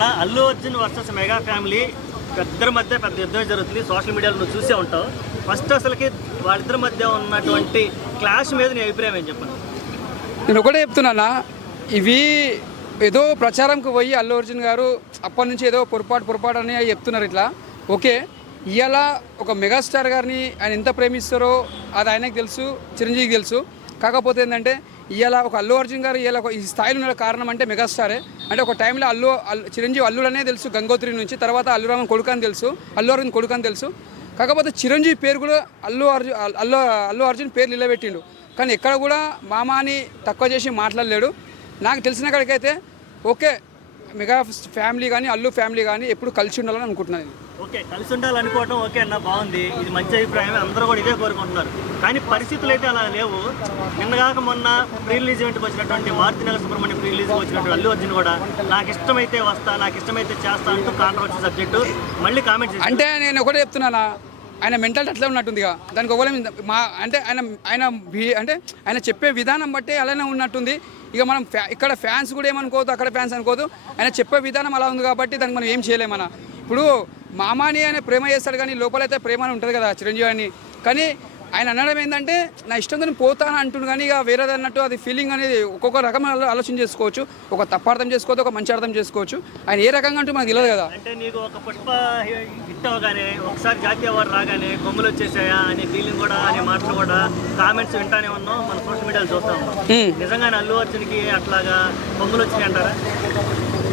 నా Allu Arjun versus mega family ఇద్దరి మధ్య పెద్ద యుద్ధం జరుగుతుంది. సోషల్ మీడియాలో నువ్వు చూసే ఉంటావు. ఫస్ట్ అసలుకి వాళ్ళిద్దరి మధ్య ఉన్నటువంటి క్లాష్ మీద నీ అభిప్రాయం ఏం చెప్పండి. నేను ఒకటే చెప్తున్నానా, ఇవి ఏదో ప్రచారంకి పోయి అల్లు అర్జున్ గారు అప్పటి నుంచి ఏదో పొరపాటు అని చెప్తున్నారు. ఇట్లా ఓకే, ఇవాళ ఒక మెగాస్టార్ గారిని ఆయన ఎంత ప్రేమిస్తారో అది ఆయనకు తెలుసు, చిరంజీవికి తెలుసు. కాకపోతే ఏంటంటే ఇవాళ ఒక అల్లు అర్జున్ గారు ఇవాళ ఈ స్థాయిలో ఉన్న కారణం అంటే మెగాస్టారే. అంటే ఒక టైంలో చిరంజీవి అల్లుడనే తెలుసు గంగోత్రి నుంచి, తర్వాత అల్లురామన్ కొడుకని తెలుసు, అల్లు అర్జున్ కొడుకని తెలుసు. కాకపోతే చిరంజీవి పేరు కూడా అల్లు అర్జున్ పేరు నిలబెట్టిండు. కానీ ఎక్కడ కూడా మామ అని తక్కువ చేసి మాట్లాడలేడు. నాకు తెలిసిన కాడికైతే ఓకే, మెగా ఫ్యామిలీ కానీ అల్లు ఫ్యామిలీ కానీ ఎప్పుడు కలిసి ఉండాలని అనుకుంటున్నాను. ఓకే, కలిసి ఉండాలనుకోవడం ఓకే అన్న, బాగుంది, ఇది మంచి అభిప్రాయమే, అందరూ కూడా ఇదే కోరుకుంటున్నారు. కానీ పరిస్థితులు అయితే అలా లేవు. నిన్నగాక మొన్న ప్రీ రిలీజ్ ఈవెంట్కి వచ్చినటువంటి మారుతినగర్ సుబ్రహ్మణ్యం ప్రీ రిలీజ్కి వచ్చినటువంటి అల్లు అర్జున్ కూడా నాకు ఇష్టమైతే వస్తా, నాకు ఇష్టమైతే చేస్తా అంటూ కాంట్రవర్సీ సబ్జెక్టు మళ్ళీ కామెంట్ చేసి, అంటే నేను ఒకటే చెప్తున్నానా, ఆయన మెంటాలిటీ అట్లే ఉన్నట్టుందిగా. దానికి ఒకవేళ అంటే ఆయన చెప్పే విధానం బట్టి అలానే ఉన్నట్టుంది. ఇక మనం ఇక్కడ ఫ్యాన్స్ కూడా ఏమనుకోవద్దు, అక్కడ ఫ్యాన్స్ అనుకోవద్దు. ఆయన చెప్పే విధానం అలా ఉంది కాబట్టి దానికి మనం ఏం చేయలేమన్నా. ఇప్పుడు మామాని ఆయన ప్రేమ చేస్తాడు కానీ లోపలైతే ప్రేమ అని ఉంటుంది కదా చిరంజీవి అని. కానీ ఆయన అనడం ఏంటంటే నా ఇష్టంతో నేను పోతాను అంటుంది. కానీ ఇక వేరేది అన్నట్టు అది ఫీలింగ్ అనేది ఒక్కొక్క రకమైన ఆలోచన చేసుకోవచ్చు. ఒక తప్పార్థం చేసుకోవచ్చు, ఒక మంచి అర్థం చేసుకోవచ్చు. ఆయన ఏ రకంగా అంటూ మనకు తెలియదు కదా. అంటే నీకు ఒక పుష్ప హిట్ అవగానే ఒకసారి జాతీయ అవార్డు రాగానే కొమ్ములు వచ్చేసాయా అనే ఫీలింగ్ కూడా, అనే మాటలు కూడా కామెంట్స్ వింటానే ఉన్నాం, మన సోషల్ మీడియాలో చూస్తాం. నిజంగానే అల్లు అర్జున్కి అట్లాగా కొమ్ములు వచ్చినాయి అంటారా?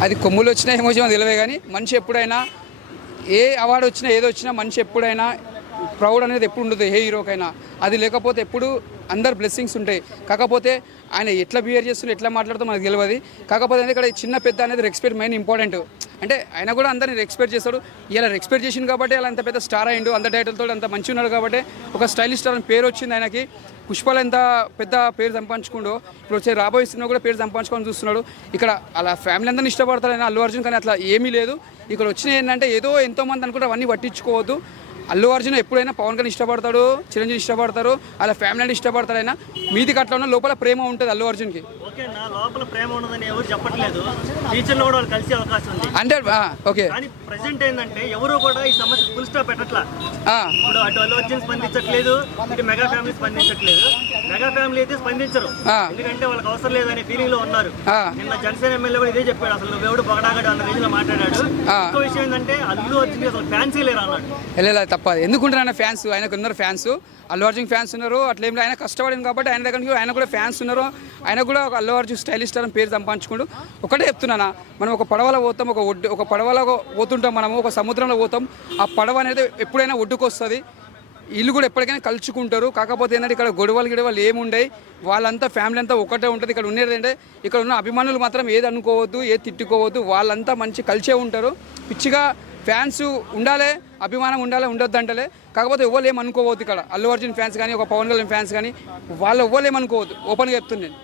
అది కొమ్ములు వచ్చినా ఏమో తెలియదు. కానీ మనిషి ఎప్పుడైనా ఏ అవార్డు వచ్చినా ఏదో వచ్చినా మనిషి ఎప్పుడైనా ప్రౌడ్ అనేది ఎప్పుడు ఉండదు ఏ హీరోకైనా. అది లేకపోతే ఎప్పుడు అందరు బ్లెస్సింగ్స్ ఉంటాయి. కాకపోతే ఆయన ఎట్లా బిహేవ్ చేస్తుందో, ఎట్లా మాట్లాడుతూ మనకు తెలియదు. కాకపోతే ఇక్కడ చిన్న పెద్ద అనేది రెస్పెక్ట్ మెయిన్ ఇంపార్టెంట్. అంటే ఆయన కూడా అందరిని రెస్పెక్ట్ చేస్తాడు. ఇలా రెస్పెక్ట్ చేసింది కాబట్టి అలా అంత పెద్ద స్టార్ అయ్యిండు, అంత టైటిల్తో అంత మంచిగా ఉన్నాడు కాబట్టి ఒక స్టైలిష్ స్టార్ అని పేరు వచ్చింది ఆయనకి. పుష్పలు ఎంత పెద్ద పేరు సంపాదించుకుండో ఇప్పుడు వచ్చే రాబోయే సినిమా కూడా పేరు సంపాదించుకొని చూస్తున్నాడు. ఇక్కడ అలా ఫ్యామిలీ అందరినీ ఇష్టపడతాడు ఆయన అల్లు అర్జున్. కానీ అట్లా ఏమీ లేదు. ఇక్కడ వచ్చిన ఏంటంటే ఏదో ఎంతోమంది అనుకుంటే అవన్నీ పట్టించుకోవద్దు. అల్లు అర్జున్ ఎప్పుడైనా పవన్ కళ్యాణ్ ఇష్టపడతాడు, చిరంజీవి ఇష్టపడతారు, అలా ఫ్యామిలీ ఇష్టపడతాడు. అయినా మీదికి అట్లా ఉన్న లోపల ప్రేమ ఉంటుంది అల్లు అర్జున్కి. ఓకే, నా లోపల ప్రేమ ఉండదని ఎవరు చెప్పట్లేదు. ఫ్యూచర్లో కూడా వాళ్ళు కలిసే అవకాశం ఉంది అంటే ఓకే. కానీ ప్రెసెంట్ ఏంటంటే ఎవరు కూడా ఈ సమస్య ఫుల్ స్టాప్ పెట్టట్లా. ఇప్పుడు అటు అల్లు అర్జున్ స్పందించట్లేదు, ఇటు మెగా ఫ్యామిలీ స్పందించట్లేదు. మెగా ఫ్యామిలీ అయితే స్పందించరు, ఎందుకంటే వాళ్ళకి అవసరం లేదనే ఫీలింగ్ లో ఉన్నారు. నిన్న జనసేన ఎమ్మెల్యే కూడా ఇదే చెప్పాడు, అసలు నువ్వెవడు బొగడాగడు అన్న రేంజ్ లో మాట్లాడాడు. ఇంకో విషయం ఏంటంటే అల్లు అర్జున్ అసలు ఫ్యాన్సీ లేరు అన్నాడు. తప్పదు, ఎందుకుంటారు ఆయన ఫ్యాన్స్, ఆయనకు ఉన్నారు ఫ్యాన్స్, అల్లు అర్జున్ ఫ్యాన్స్ ఉన్నారు. అట్లేం ఆయన కష్టపడింది కాబట్టి ఆయన దగ్గర ఆయన కూడా ఫ్యాన్స్ ఉన్నారు. ఆయన కూడా ఒక అల్లు అర్జున్ స్టైలిష్ స్టార్ అని పేరు సంపాదించుకోండు. ఒకటే చెప్తున్నానా, మనం ఒక పడవలో పోతాం, ఒక పడవలో పోతుంటాం, మనము ఒక సముద్రంలో పోతాం. ఆ పడవ అనేది ఎప్పుడైనా ఒడ్డుకు వస్తుంది, ఇల్లు కూడా ఎప్పటికైనా కలుచుకుంటారు. కాకపోతే ఏంటంటే ఇక్కడ గొడవలు ఏముండయి, వాళ్ళంతా ఫ్యామిలీ అంతా ఒకటే ఉంటుంది. ఇక్కడ ఉండేది అంటే ఇక్కడ ఉన్న అభిమానులు మాత్రం ఏది అనుకోవద్దు, ఏది తిట్టుకోవద్దు, వాళ్ళంతా మంచి కలిసే ఉంటారు. పిచ్చిగా ఫ్యాన్స్ ఉండాలి, అభిమానం ఉండాలి, ఉండొద్దు అంటలే. కాకపోతే ఎవరు ఏమనుకోవద్దు. ఇక్కడ అల్లు అర్జున్ ఫ్యాన్స్ కానీ, ఒక పవన్ కళ్యాణ్ ఫ్యాన్స్ కానీ, వాళ్ళు ఎవరు ఏమనుకోవద్దు. ఓపెన్గా చెప్తున్నాను నేను.